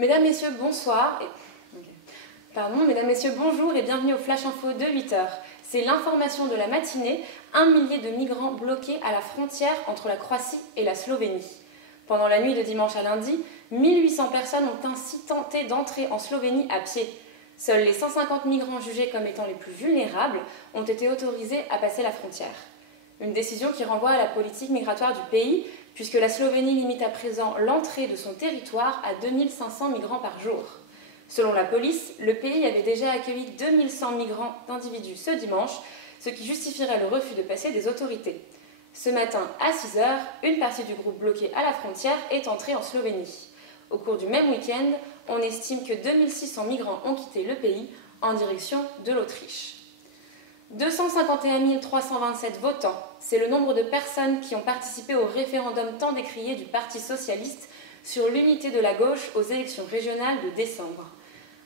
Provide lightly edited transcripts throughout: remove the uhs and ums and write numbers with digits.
Mesdames, Messieurs, bonsoir. Mesdames, Messieurs, bonjour et bienvenue au Flash Info de 8h. C'est l'information de la matinée, 1 millier de migrants bloqués à la frontière entre la Croatie et la Slovénie. Pendant la nuit de dimanche à lundi, 1800 personnes ont ainsi tenté d'entrer en Slovénie à pied. Seuls les 150 migrants jugés comme étant les plus vulnérables ont été autorisés à passer la frontière. Une décision qui renvoie à la politique migratoire du pays, puisque la Slovénie limite à présent l'entrée de son territoire à 2500 migrants par jour. Selon la police, le pays avait déjà accueilli 2100 migrants d'individus ce dimanche, ce qui justifierait le refus de passer des autorités. Ce matin, à 6h, une partie du groupe bloqué à la frontière est entrée en Slovénie. Au cours du même week-end, on estime que 2600 migrants ont quitté le pays en direction de l'Autriche. 251 327 votants, c'est le nombre de personnes qui ont participé au référendum tant décrié du Parti socialiste sur l'unité de la gauche aux élections régionales de décembre.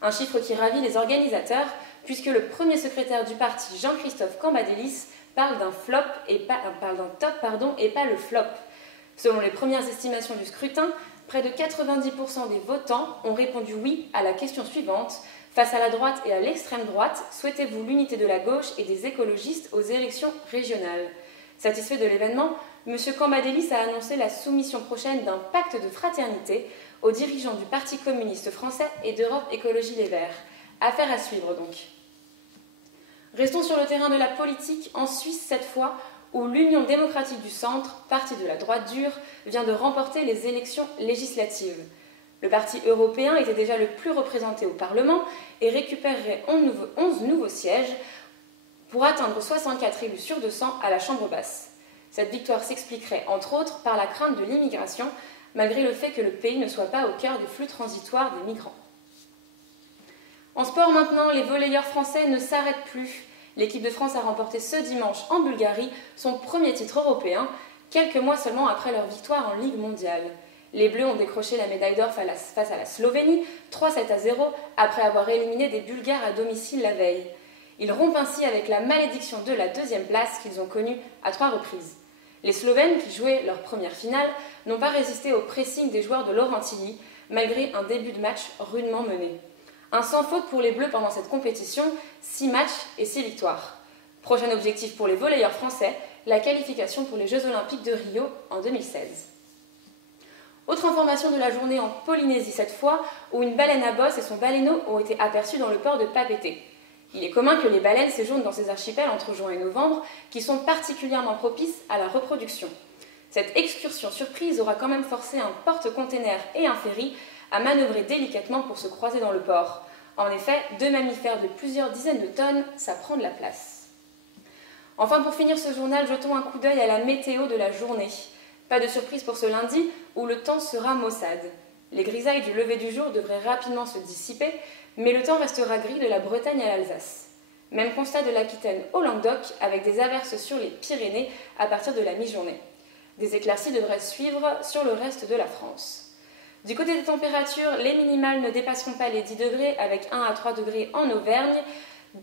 Un chiffre qui ravit les organisateurs, puisque le premier secrétaire du parti, Jean-Christophe Cambadélis, parle d'un top et pas le flop. Selon les premières estimations du scrutin, près de 90% des votants ont répondu oui à la question suivante. Face à la droite et à l'extrême droite, souhaitez-vous l'unité de la gauche et des écologistes aux élections régionales? Satisfait de l'événement, M. Cambadélis a annoncé la soumission prochaine d'un pacte de fraternité aux dirigeants du Parti communiste français et d'Europe Écologie Les Verts. Affaire à suivre donc. Restons sur le terrain de la politique, en Suisse cette fois, où l'Union démocratique du centre, parti de la droite dure, vient de remporter les élections législatives. Le parti européen était déjà le plus représenté au Parlement et récupérerait 11 nouveaux sièges pour atteindre 64 élus sur 200 à la Chambre basse. Cette victoire s'expliquerait entre autres par la crainte de l'immigration, malgré le fait que le pays ne soit pas au cœur des flux transitoires des migrants. En sport maintenant, les volleyeurs français ne s'arrêtent plus. L'équipe de France a remporté ce dimanche en Bulgarie son premier titre européen, quelques mois seulement après leur victoire en Ligue mondiale. Les Bleus ont décroché la médaille d'or face à la Slovénie, 3-7-0, après avoir éliminé des Bulgares à domicile la veille. Ils rompent ainsi avec la malédiction de la deuxième place qu'ils ont connue à 3 reprises. Les Slovènes, qui jouaient leur première finale, n'ont pas résisté au pressing des joueurs de Laurentini, malgré un début de match rudement mené. Un sans faute pour les Bleus pendant cette compétition, 6 matchs et 6 victoires. Prochain objectif pour les volleyeurs français, la qualification pour les Jeux Olympiques de Rio en 2016. Autre information de la journée en Polynésie cette fois, où une baleine à bosse et son baleineau ont été aperçus dans le port de Papeete. Il est commun que les baleines séjournent dans ces archipels entre juin et novembre, qui sont particulièrement propices à la reproduction. Cette excursion surprise aura quand même forcé un porte-container et un ferry à manœuvrer délicatement pour se croiser dans le port. En effet, 2 mammifères de plusieurs dizaines de tonnes, ça prend de la place. Enfin, pour finir ce journal, jetons un coup d'œil à la météo de la journée. Pas de surprise pour ce lundi, où le temps sera maussade. Les grisailles du lever du jour devraient rapidement se dissiper, mais le temps restera gris de la Bretagne à l'Alsace. Même constat de l'Aquitaine au Languedoc, avec des averses sur les Pyrénées à partir de la mi-journée. Des éclaircies devraient suivre sur le reste de la France. Du côté des températures, les minimales ne dépasseront pas les 10 degrés, avec 1 à 3 degrés en Auvergne,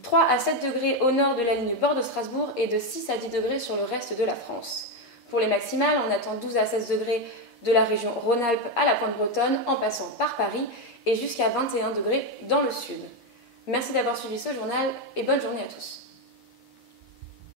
3 à 7 degrés au nord de la ligne Bordeaux-Strasbourg et de 6 à 10 degrés sur le reste de la France. Pour les maximales, on attend 12 à 16 degrés de la région Rhône-Alpes à la pointe bretonne, en passant par Paris, et jusqu'à 21 degrés dans le sud. Merci d'avoir suivi ce journal et bonne journée à tous.